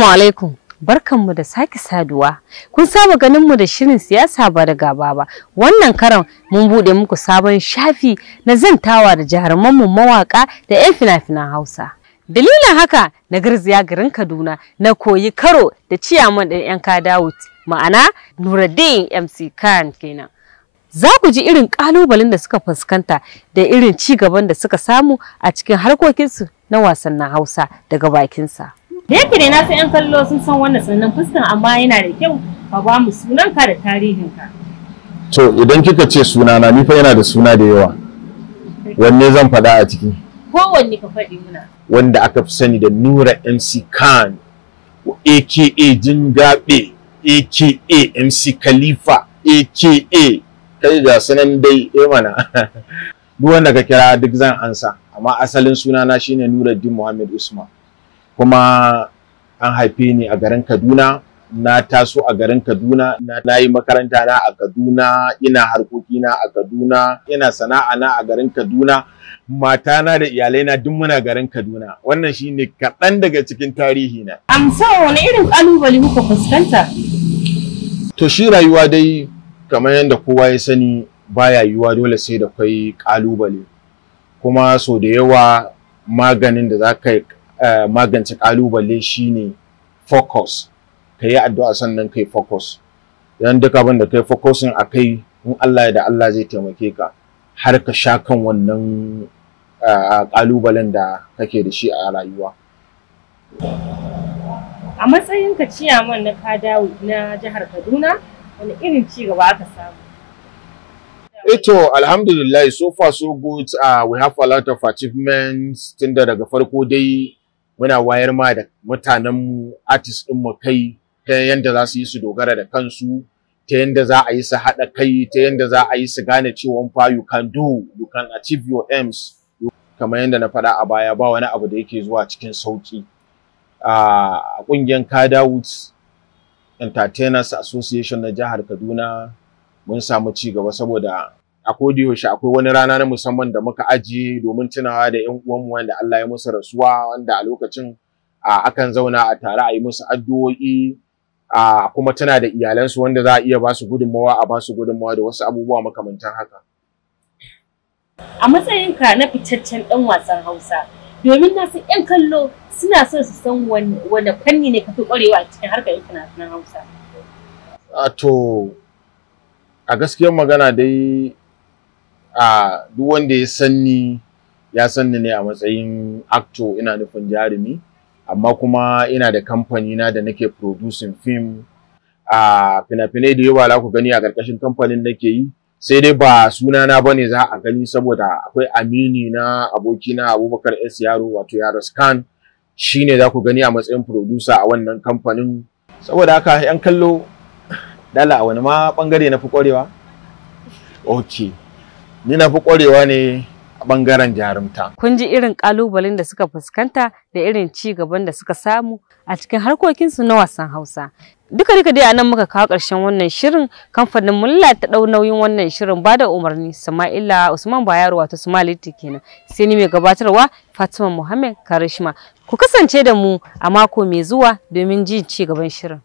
Assalamu alaikum. Barkanmu da sake saduwa. Kun saba ganin mu da shirin siyasa ba da gaba ba. Wannan karan mun bude muku sabon shafi na zantawa da jaruman mu mawaka da 'yan fina-finan Hausa. Dalilin haka na garziya garin Kaduna na koyi karo da ciyaman ɗin 'yan Kadawut, ma'ana Nuruddin MC Khan kenan. Za ku ji irin ƙalubalen da suka fuskanta da irin ci gaban da suka samu a cikin harkokinsu na wasannin Hausa daga bakinsa. Da yake ne na san 'yan kallo sun san wannan sannan fuskan, amma yana da kyau ka ba mu sunanka da tarihinka. To idan kika ce sunana, ni fa yana da suna da yawa. Wanne zan faɗa a ciki? Kowanne ka faɗi muna. Wanda aka fi sani da Nura MC Khan, aka Jingabe, aka MC Khalifa, aka kai ga sunan dai mana. Duk wanda ka kira duk zan ansa, amma asalin sunana shine Nuruddin Muhammad Usman. Kuma an haife ni a garin Kaduna, na taso a garin Kaduna, na yi makaranta na a Kaduna, ina harkokina a Kaduna, ina sana'a na a garin Kaduna, matana da iyalaina duk muna garin Kaduna. Wannan shine kaɗan daga cikin tarihi na. Amsa wani irin ƙalubale kuka fuskanta? To shi rayuwa dai kamar yadda kowa ya sani baya yiwuwa, dole sai da kai ƙalubale. Kuma so da yawa maganin da za ka magance ƙalubale shine focus. Ka yi addu'a sannan kai focus. Idan duk abin da kai focusin a kai, in Allah ya da Allah zai taimake ka har ka sha kan wannan ƙalubalen da kake da shi a rayuwa. A matsayinka ciyaman na Kadawu na jihar Kaduna, wani irin ci gaba aka samu? Eto, alhamdulillah, so far so good. We have a lot of achievements. Tunda daga farko dai muna wayar ma da mutanenmu, artist ɗin mu kai ta yanda za su yi su dogara da kansu, ta yanda za a yi su haɗa kai, ta yanda za a yi su gane cewa fa you can achieve your aims. Kamar yanda na faɗa a baya, ba wani abu da yake zuwa cikin sauƙi. A ƙungiyar Kadawut Entertainers Association na jihar Kaduna mun samu ci gaba, saboda a yaushe akwai wani rana na musamman da muka ajiye domin tunawa da 'yan uwanmu wanda Allah ya musu rasuwa, wanda a lokacin akan zauna a tare a yi musu addu'o'i, kuma tana da iyalansu wanda za a iya ba su gudunmawa, da wasu abubuwa makamantan haka. A matsayinka na fitaccen ɗan wasan Hausa, domin na san 'yan kallo suna son su san wani fanni ne ka fi ƙwarewa a cikin harkar fina-finan Hausa. To a gaskiyar magana dai, duk wanda ya sanni ne a matsayin actor, ina nufin jarumi, amma kuma ina da kamfani na da nake producing film. Fina-finai da yawa za ku gani a ƙarƙashin kamfanin nake yi, sai dai ba sunana bane za a gani, saboda akwai amini na abokina Abubakar S Yaro, wato Yaros Khan, shine za ku gani a matsayin producer a wannan kamfanin. Saboda haka 'yan kallo, dala a wani ma bangare na fi ƙwarewa? Ok, ni na fi ƙwarewa ne a bangaren jarumta. Kun ji irin ƙalubalen da suka fuskanta da irin ci gaban da suka samu a cikin harkokinsu na wasan Hausa. Duka dai a nan muka kawo ƙarshen wannan shirin. Kamfanin Mulla ta ɗau nauyin wannan shirin, ba da umarni Sama'ila Usman Bayero, wato Sumaliti kenan. Sai ni mai gabatarwa Fatima Muhammad Karishma. Ku kasance da mu a mako mai zuwa domin jin ci gaban shirin.